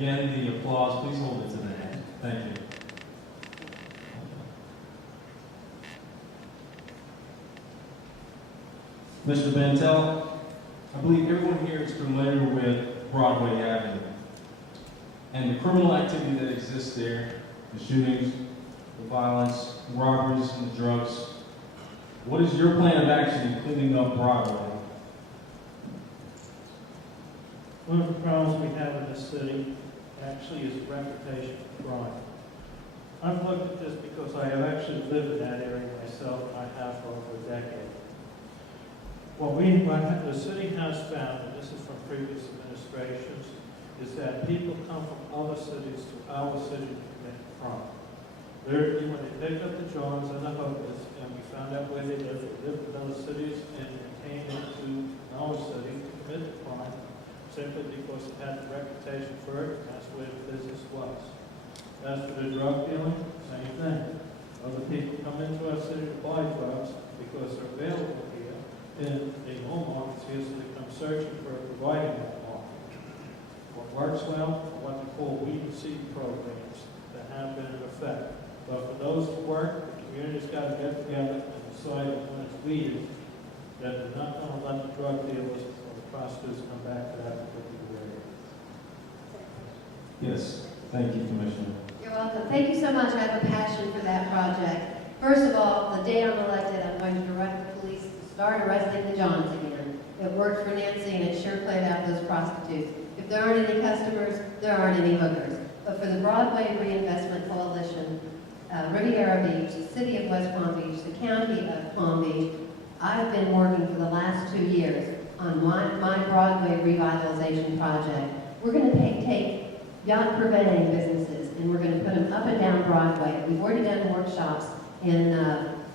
Again, the applause, please hold it to the end. Thank you. Mr. Bantel, I believe everyone here is familiar with Broadway Avenue and the criminal activity that exists there, the shootings, the violence, robberies, and the drugs. What is your plan of action in cleaning up Broadway? One of the problems we have in this city actually is a reputation for crime. I've looked at this because I have actually lived in that area myself, and I have for over a decade. What the city has found, and this is from previous administrations, is that people come from other cities to our city to commit crime. When they pick up the Johns and the hookers, and we found out where they lived in other cities, and they came into our city to commit the crime, simply because it had the reputation for it, and that's where the business was. As for the drug dealing, same thing. Other people come into our city to buy drugs because they're available here, and the home market's here, so they come searching for providing that market. What works well are what they call weed and seed programs that have been in effect. But for those who work, the community's got to get together and decide that when it's weeded, that they're not going to let the drug dealers or the prostitutes come back to that particular area. Yes, thank you, Commissioner. You're welcome. Thank you so much. I have a passion for that project. First of all, the day I'm elected, I'm going to direct the police to start arresting the Johns again. It worked for Nancy, and it sure played out those prostitutes. If there aren't any customers, there aren't any hookers. But for the Broadway Reinvestment Coalition, Riviera Beach, the City of West Palm Beach, the County of Palm Beach, I've been working for the last 2 years on my Broadway revitalization project. We're going to take yacht purveying businesses, and we're going to put them up and down Broadway. We've already done workshops in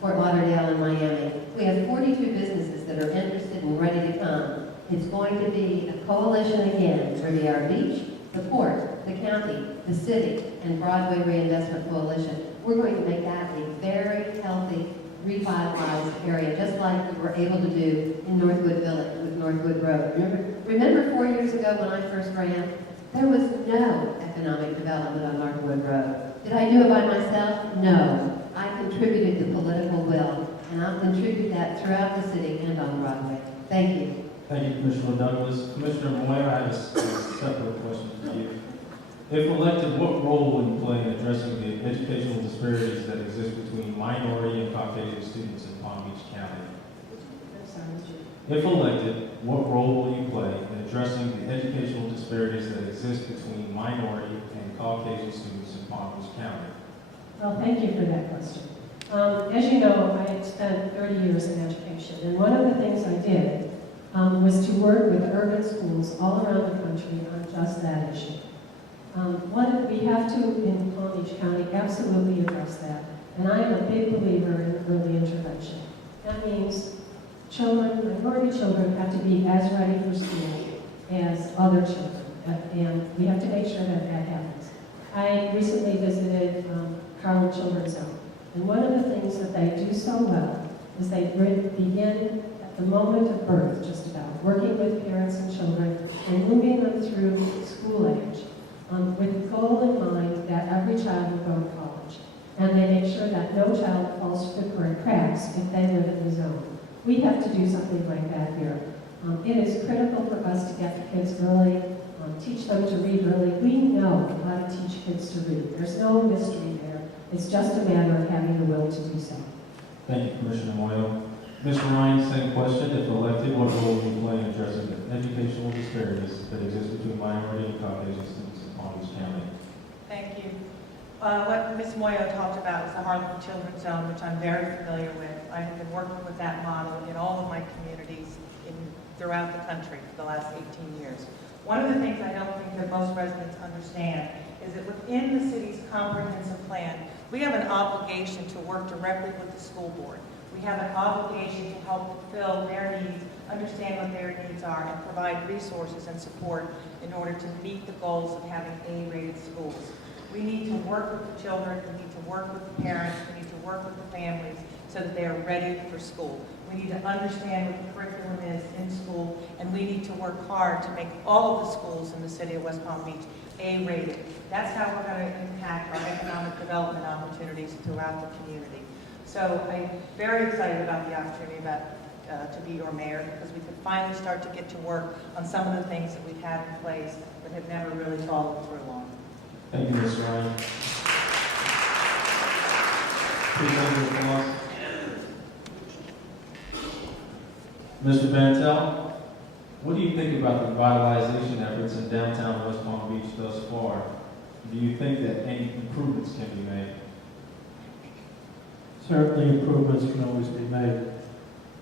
Fort Lauderdale and Miami. We have 42 businesses that are interested and ready to come. It's going to be a coalition again, Riviera Beach, the port, the county, the city, and Broadway Reinvestment Coalition. We're going to make that a very healthy, revitalized area, just like we were able to do in Northwood Village with Northwood Road. Remember 4 years ago when I first ran? There was no economic development on Northwood Road. Did I do it by myself? No. I contributed the political will, and I'll contribute that throughout the city and on Broadway. Thank you. Thank you, Commissioner Douglas. Commissioner Moyer, I have a separate question for you. If elected, what role will you play in addressing the educational disparities that exist between minority and Caucasian students in Palm Beach County? If elected, what role will you play in addressing the educational disparities that exist between minority and Caucasian students in Palm Beach County? Well, thank you for that question. As you know, I had spent 30 years in education, and one of the things I did was to work with urban schools all around the country on just that issue. We have to, in Palm Beach County, absolutely address that, and I am a big believer in early intervention. That means minority children have to be as ready for school as other children, and we have to make sure that that happens. I recently visited Harlem Children's Home, and one of the things that they do so well is they begin at the moment of birth, just about, working with parents and children and moving them through school age, with the goal in mind that every child will go to college. And they make sure that no child falls through the cracks if they live in the zone. We have to do something like that here. It is critical for us to get the kids early, teach them to read early. We know how to teach kids to read. There's no mystery there. It's just a matter of having the will to do so. Thank you, Commissioner Moyle. Mr. Ryan, same question. If elected, what role will you play in addressing the educational disparities that exist between minority and Caucasian students in Palm Beach County? Thank you. What Ms. Moyo talked about was the Harlem Children's Zone, which I'm very familiar with. I have been working with that model in all of my communities throughout the country for the last 18 years. One of the things I don't think that most residents understand is that within the city's comprehensive plan, we have an obligation to work directly with the school board. We have an obligation to help fulfill their needs, understand what their needs are, and provide resources and support in order to meet the goals of having A-rated schools. We need to work with the children, we need to work with the parents, we need to work with the families so that they are ready for school. We need to understand what the curriculum is in school, and we need to work hard to make all of the schools in the city of West Palm Beach A-rated. That's how we're going to impact our economic development opportunities throughout the community. So I'm very excited about the opportunity to be your mayor, because we could finally start to get to work on some of the things that we've had in place but have never really followed through on. Thank you, Ms. Ryan. Please hold your applause. Mr. Bantel, what do you think about the revitalization efforts in downtown West Palm Beach thus far? Do you think that any improvements can be made? Certainly improvements can always be made.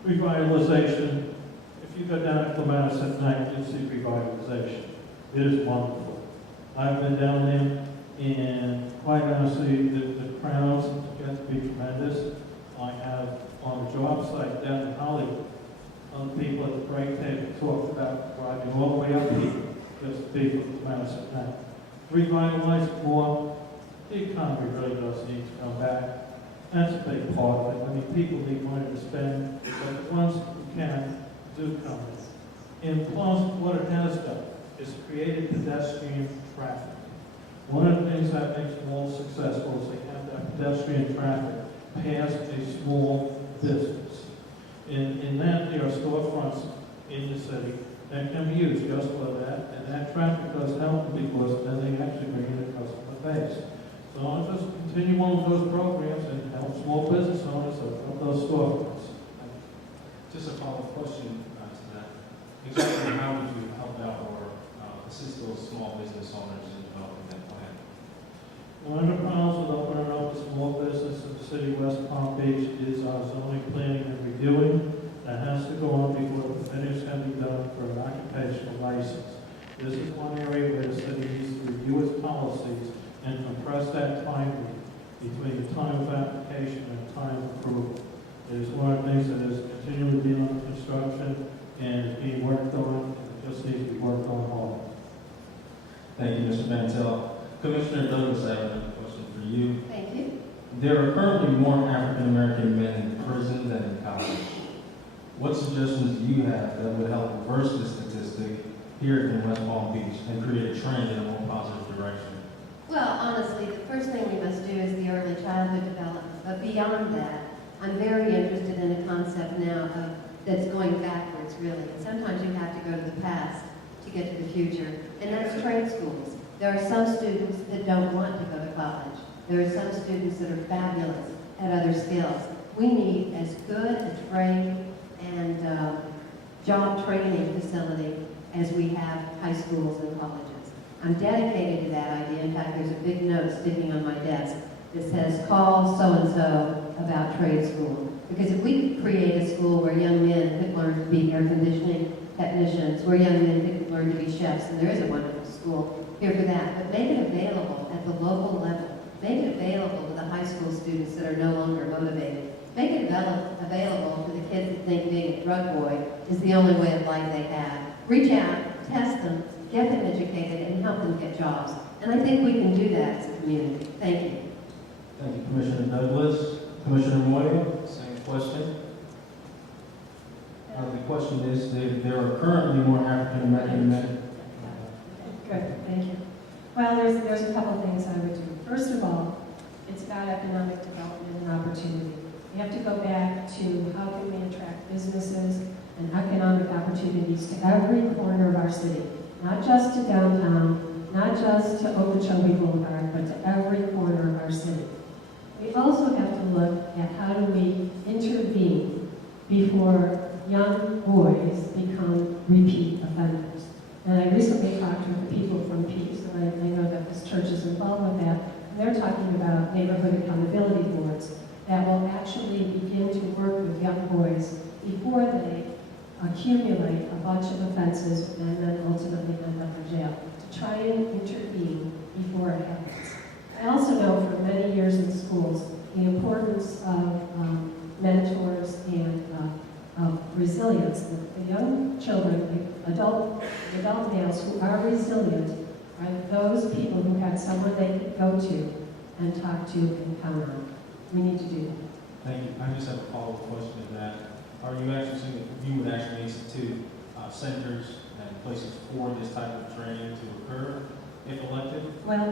Revitalization, if you go down to Clematis at night, you'll see revitalization. It is wonderful. I've been down there, and quite honestly, the crowds get to be tremendous. I have on a job site down in Hollywood, people at the break table talked about driving all the way up here just to be for Clematis at night. Revitalize more, the economy really does need to come back. That's a big part of it. I mean, people need money to spend, but the ones who can do come in. And plus, what it has done is created pedestrian traffic. One of the things that makes them all successful is they have that pedestrian traffic past a small business. In that, there are storefronts in the city that can be used just for that, and that traffic does help because then they actually bring in a customer base. So I'll just continue on with those programs and help small business owners open up those storefronts. Just a follow-up question to that. Exactly how would you help out or assist those small business owners in developing that plan? One of the problems with opening up a small business in the city of West Palm Beach is our zoning planning and reviewing. That has to go on before the finish can be done for an occupational license. This is one area where the city needs to review its policies and compress that time between the time of application and time of approval. It is one of the things that is continually being under construction and is being worked on, and it just needs to be worked on hard. Thank you, Mr. Bantel. Commissioner Douglas, I have another question for you. Thank you. There are currently more African American men in prison than in college. What suggestions do you have that would help reverse this statistic here in West Palm Beach and create a trend in a more positive direction? Well, honestly, the first thing we must do is the early childhood development. But beyond that, I'm very interested in a concept now that's going backwards, really. And sometimes you have to go to the past to get to the future, and that's trade schools. There are some students that don't want to go to college. There are some students that are fabulous at other skills. We need as good a trade and job training facility as we have high schools and colleges. I'm dedicated to that idea. In fact, there's a big note sticking on my desk that says, call so-and-so about trade school. Because if we could create a school where young men could learn to be air conditioning technicians, where young men could learn to be chefs, and there is a wonderful school here for that, but make it available at the local level. Make it available to the high school students that are no longer motivated. Make it available to the kids that think being a drug boy is the only way of life they have. Reach out, test them, get them educated, and help them get jobs. And I think we can do that as a community. Thank you. Thank you, Commissioner Douglas. Commissioner Moya, same question. The question is, there are currently more African American men. Good, thank you. Well, there's a couple things I would do. First of all, it's about economic development and opportunity. We have to go back to how can we attract businesses and economic opportunities to every corner of our city, not just to downtown, not just to Okeechobee Boulevard, but to every corner of our city. We also have to look at how do we intervene before young boys become repeat offenders. And I recently talked with the people from Peace, and I know that this church is involved with that, and they're talking about neighborhood accountability boards that will actually begin to work with young boys before they accumulate a bunch of offenses and then ultimately end up in jail, to try and intervene before it happens. I also know from many years in schools the importance of mentors and of resilience. The young children, the adult males who are resilient are those people who have someone they can go to and talk to and count on. We need to do that. Thank you. I just have a follow-up question to that. Are you actually saying that you would actually institute centers and places for this type of training to occur? if elected? Well,